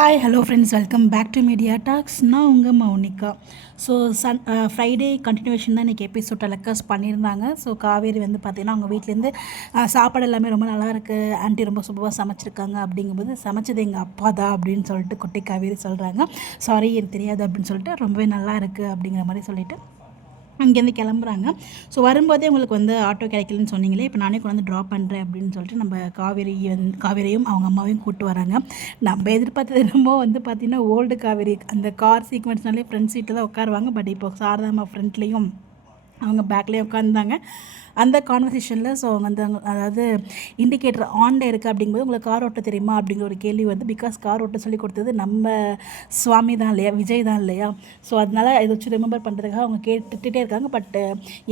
Hi hello friends, welcome back to Media Talks. நான் உங்கள் Mounika. So Friday continuation தான் இன்றைக்கி எபிசோட் டெலிகாஸ்ட் பண்ணியிருந்தாங்க. ஸோ காவேரி வந்து பார்த்திங்கன்னா அவங்க வீட்டிலேருந்து சாப்பாடு எல்லாமே ரொம்ப நல்லா இருக்குது, ஆண்டி ரொம்ப சூப்பராக சமைச்சிருக்காங்க. அப்படிங்கும்போது சமைச்சது எங்கள் அப்பா தான் அப்படின்னு சொல்லிட்டு குட்டி காவேரி சொல்கிறாங்க. சாரி எனக்கு தெரியாது அப்படின்னு சொல்லிட்டு ரொம்பவே நல்லா இருக்குது அப்படிங்கிற மாதிரி சொல்லிவிட்டு இங்கேருந்து கிளம்புறாங்க. ஸோ வரும்போதே உங்களுக்கு வந்து ஆட்டோ கிடைக்கலன்னு சொன்னீங்களே, இப்போ நானே கொண்டு வந்து ட்ராப் பண்ணுறேன் அப்படின்னு சொல்லிட்டு நம்ம காவேரியும் அவங்க அம்மாவையும் கூப்பிட்டு வராங்க. நம்ம எதிர்பார்த்தது என்னமோ வந்து பார்த்திங்கன்னா ஓல்டு காவேரி அந்த கார் சீக்வன்ஸ்னாலே ஃப்ரண்ட் சீட்டில் தான் உட்காருவாங்க. பட் இப்போ சாரதாம்மா ஃப்ரண்ட்லேயும் அவங்க பேக்லேயும் உட்காந்துந்தாங்க அந்த கான்வர்சேஷனில். ஸோ அவங்க வந்து அதாவது இண்டிகேட்டர் ஆனில் இருக்குது அப்படிங்கும்போது உங்களுக்கு கார் ஓட்ட தெரியுமா அப்படிங்கிற ஒரு கேள்வி வந்து, பிகாஸ் கார் ஓட்ட சொல்லி கொடுத்தது நம்ம சுவாமி தான் இல்லையா, விஜய் தான் இல்லையா. ஸோ அதனால் இதை வச்சு ரிமெம்பர் பண்ணுறதுக்காக அவங்க கேட்டுகிட்டே இருக்காங்க. பட்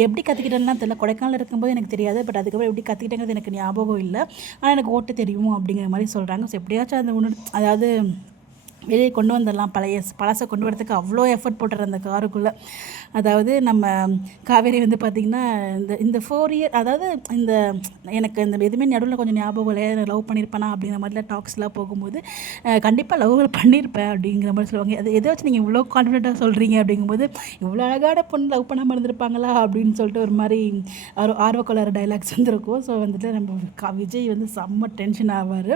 எப்படி கற்றுக்கிட்டேன்னா தெரியல, கொடைக்கானல் இருக்கும்போது எனக்கு தெரியாது. பட் அதுக்கப்புறம் எப்படி கற்றுக்கிட்டேங்கிறது எனக்கு ஞாபகம் இல்லை. ஆனால் எனக்கு ஓட்ட தெரியும் அப்படிங்கிற மாதிரி சொல்கிறாங்க. ஸோ எப்படியாச்சும் அந்த அதாவது வெளியே கொண்டு வந்துடலாம், பழசை கொண்டு வரதுக்கு அவ்வளோ எஃபர்ட் போட்டுற அந்த காருக்குள்ளே. அதாவது நம்ம காவேரி வந்து பார்த்திங்கன்னா இந்த 4 இயர், அதாவது இந்த எனக்கு இந்த எதுவுமே நடுவில் கொஞ்சம் ஞாபகம் இல்லை, லவ் பண்ணியிருப்பேனா அப்படிங்கிற மாதிரிலாம் டாக்ஸ்லாம் போகும்போது கண்டிப்பாக லவ் பண்ணியிருப்பேன் அப்படிங்கிற மாதிரி சொல்லுவாங்க. அது எதை வச்சு நீங்கள் இவ்வளோ கான்ஃபிடென்ட்டாக சொல்கிறீங்க அப்படிங்கும்போது, இவ்வளோ அழகான பொண்ணு லவ் பண்ணாமல் இருந்திருப்பாங்களா அப்படின்னு சொல்லிட்டு ஒரு மாதிரி ஆர்வக்கொள்ளார டைலாக்ஸ் வந்துருக்கும். ஸோ வந்துட்டு நம்ம விஜய் வந்து செம்ம டென்ஷன் ஆவார்.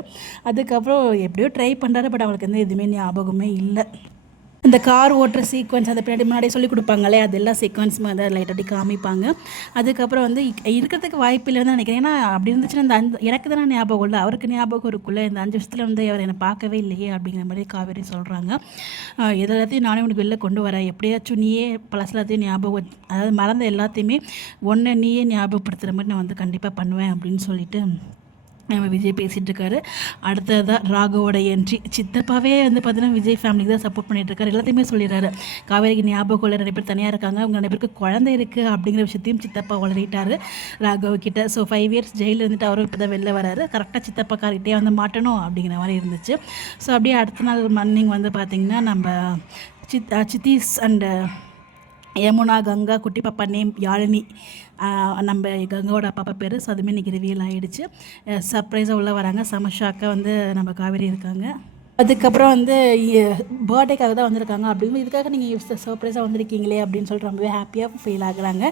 அதுக்கப்புறம் எப்படியோ ட்ரை பண்ணுறாரு. பட் அவளுக்கு வந்து எதுவுமே ஞாபகமே இல்லை. இந்த கார் ஓட்டுற சீக்வன்ஸ் அதை பின்னாடி முன்னாடியே சொல்லிக் கொடுப்பாங்களே, அது எல்லா சீக்வன்ஸுமே வந்து லைட்டாக காமிப்பாங்க. அதுக்கப்புறம் வந்து இருக்கிறதுக்கு வாய்ப்பு இல்லைன்னு நினைக்கிறேன். ஏன்னா அப்படி இருந்துச்சுன்னா எனக்கு தானே ஞாபகம் இல்லை, அவருக்கு ஞாபகம் இருக்குள்ளே. இந்த 5 வருஷத்தில் வந்து அவர் என்னை பார்க்கவே இல்லையே அப்படிங்கிற மாதிரி காவேரி சொல்கிறாங்க. எல்லாத்தையும் நானே உனக்கு வெளில கொண்டு வரேன், எப்படியாச்சும் நீயே பழசெல்லாத்தையும் ஞாபகம், அதாவது மறந்த எல்லாத்தையுமே ஒன்றை நீயே ஞாபகப்படுத்துகிற மாதிரி நான் வந்து கண்டிப்பாக பண்ணுவேன் அப்படின்னு சொல்லிட்டு நம்ம விஜய் பேசிகிட்டு இருக்காரு. அடுத்ததான் ராகவோட என்ட்ரி. சித்தப்பாவே வந்து பார்த்தீங்கன்னா விஜய் ஃபேமிலிக்கு தான் சப்போர்ட் பண்ணிகிட்ருக்காரு. எல்லாத்தையுமே சொல்லிடுறாரு. காவேரிக்கு ஞாபகம் இல்லை, நிறைய பேர் தனியாக இருக்காங்க, அவங்க நிறைய பேருக்கு குழந்தை இருக்குது அப்படிங்கிற விஷயத்தையும் சித்தப்பா வளரிட்டார் ராகவ் கிட்ட. ஸோ 5 இயர்ஸ் ஜெயிலில் இருந்துட்டு அவரும் இப்போ தான் வெளில வராரு. கரெக்டாக சித்தப்பா கார்கிட்டே வந்து மாட்டணும் அப்படிங்கிற மாதிரி இருந்துச்சு. ஸோ அப்படியே அடுத்த நாள் மார்னிங் வந்து பார்த்திங்கன்னா நம்ம சித்தீஸ் அண்டு யமுனா, கங்கா, குட்டி பாப்பா நேம் யாழினி, நம்ம கங்காவோட அப்பா பேர். ஸோ அதுவுமே இன்றைக்கி ரிவீல் ஆகிடுச்சு. சர்ப்ரைஸாக உள்ளே வராங்க. சமஷாக்காக வந்து நம்ம காவேரி இருக்காங்க. அதுக்கப்புறம் வந்து பர்த்டேக்காக தான் வந்திருக்காங்க. அப்படிங்கும்போது இதுக்காக நீங்கள் சர்ப்ரைஸாக வந்திருக்கீங்களே அப்படின்னு சொல்லிட்டு ரொம்பவே ஹாப்பியாக ஃபீல் ஆகுறாங்க.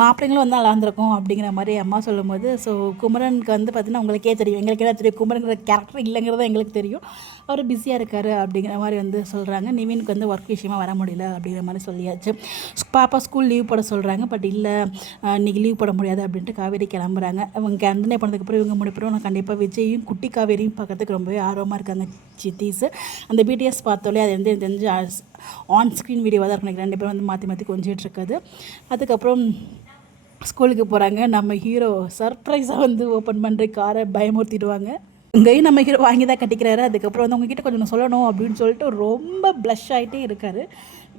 மாப்பிள்ளைங்களும் வந்து நல்லா இருந்திருக்கும் அப்படிங்கிற மாதிரி அம்மா சொல்லும்போது, ஸோ குமரனுக்கு வந்து பார்த்திங்கன்னா உங்களுக்கே தெரியும், எங்களுக்கு என்ன தெரியும், குமரங்கிற கேரக்டர் இல்லைங்கிறத எங்களுக்கு தெரியும், அவர் பிஸியாக இருக்கார் அப்படிங்கிற மாதிரி வந்து சொல்கிறாங்க. நிவினுக்கு வந்து ஒர்க் விஷயமாக வர முடியல அப்படிங்கிற மாதிரி சொல்லியாச்சு. பாப்பா ஸ்கூல் லீவ் போட சொல்கிறாங்க. பட் இல்லை, இன்றைக்கி லீவ் போட முடியாது அப்படின்ட்டு காவேரி கிளம்புறாங்க. அவங்க கண்டனே பண்ணதுக்கப்புறம் இவங்க முடிப்போம். நான் கண்டிப்பாக விஜயும் குட்டி காவேரியும் பார்க்கறதுக்கு ரொம்பவே ஆர்வமாக இருக்காங்க சித்தீஸு. அந்த பிடிஎஸ் பார்த்தோலே அது வந்து தெரிஞ்சு ஆன் ஸ்க்ரீன் வீடியோவாக தான் இருக்கும். 2 பேரும் வந்து மாற்றி மாற்றி கொஞ்சிட்டு இருக்காது. அதுக்கப்புறம் ஸ்கூலுக்கு போகிறாங்க. நம்ம ஹீரோ சர்ப்ரைஸாக வந்து ஓப்பன் பண்ணுற காரை பயமுறுத்திடுவாங்க. இங்கேயும் நம்ம ஹீரோ வாங்கி தான் கட்டிக்கிறாரு. அதுக்கப்புறம் வந்து உங்ககிட்ட கொஞ்சம் சொல்லணும் அப்படின்னு சொல்லிட்டு ரொம்ப ப்ளஷ் ஆகிட்டே இருக்காரு.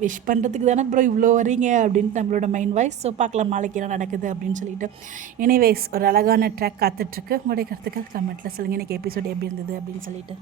விஷ் பண்ணுறதுக்கு தானே ப்ரோ இவ்வளோ வரீங்க அப்படின்ட்டு நம்மளோட மைண்ட் வாய்ஸ். ஸோ பார்க்கலாம் நாளைக்கு என்ன நடக்குது அப்படின்னு சொல்லிட்டு. எனிவேஸ் ஒரு அழகான ட்ராக் காத்துட்ருக்கு. உங்களுடைய கருத்துக்கள் கமெண்ட்டில் சொல்லுங்கள். எனக்கு எபிசோட் எப்படி இருந்தது அப்படின்னு சொல்லிட்டு.